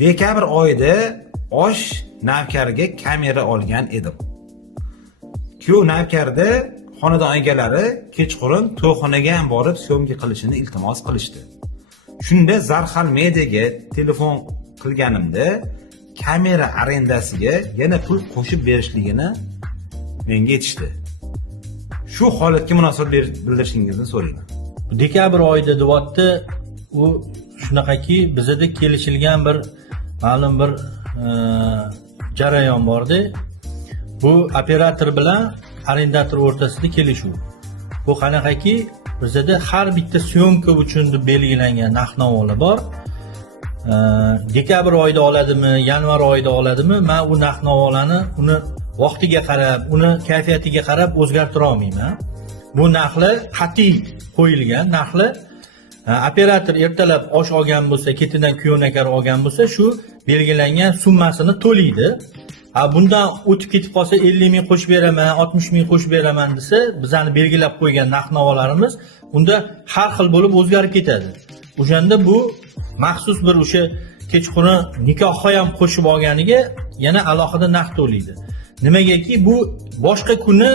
dekabr oyida osh navkariga kamera olgan edim. Kuyov navkarda xonadon egalari kechqurun to'yxonaga ham borib syomka qilishini iltimos qilishdi. Shunda Zarxal Mediaga telefon qilganimda kamera arendasiga yana pul qo'shib berishligini menga aytishdi. Shu holatga munosabat bildirishingizni so'rayman. Dekabr oyida deyapti, u shunaqaki bizda kelishilgan bir ma'lum bir jarayon bordi. Bu operator bilan arendator o'rtasida kelishuv. Bu qanaqaki bizda har bitta syomka uchun deb belgilangan narx-navolar bor. Dekabr oyida oladimi, yanvar oyida oladimi? Men u narx-navolarni uni vaqtiga qarab, uni kayfiyatiga qarab o'zgartira olmayman. Bu narxlar qat'iy qo'yilgan narxlar. Operator ertalab osh olgan bo'lsa, ketidan kuyovnakar olgan bo'lsa, shu belgilangan summasini to'laydi. Bundan o'tib ketib qolsa 50 ming qo'shib beraman, 60 ming qo'shib beraman desa, bizani belgilab qo'ygan narx-navolarimiz unda har xil bo'lib o'zgarib ketadi. O'shanda bu maxsus bir o'sha kechqurun nikohga ham qo'shib olganiga yana alohida narx to'laydi. Nimagaki bu boshqa kuni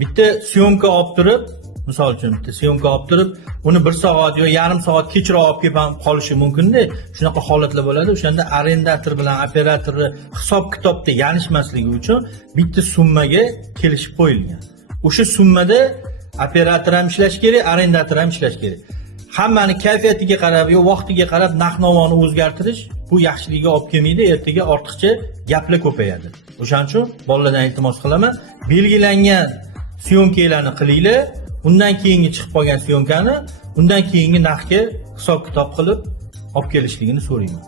bitta syomka olib turib, misol uchun bitta syomka olib turib, uni 1 soat yoki yarim soat kechroq olib kelib ham qolishi mumkin-da. Shunaqa holatlar bo'ladi. O'shanda arendator bilan operatorni hisob-kitobda yanishmasligi uchun bitta summaga kelishib qo'yilgan. O'sha summada operator ham ishlash kerak, arendator ham ishlash kerak. Hammani kayfiyatiga qarab yoki vaqtiga qarab narx-navoni o'zgartirish bu yaxshiligiga olib kelmaydi, ertaga ortiqcha gaplar ko'payadi. O'shaning uchun bolalardan iltimos qilaman, belgilangan syomkalarni qilinglar, undan keyingi chiqib qolgan syomkani undan keyingi narxga hisob-kitob qilib olib kelishligini so'rayman.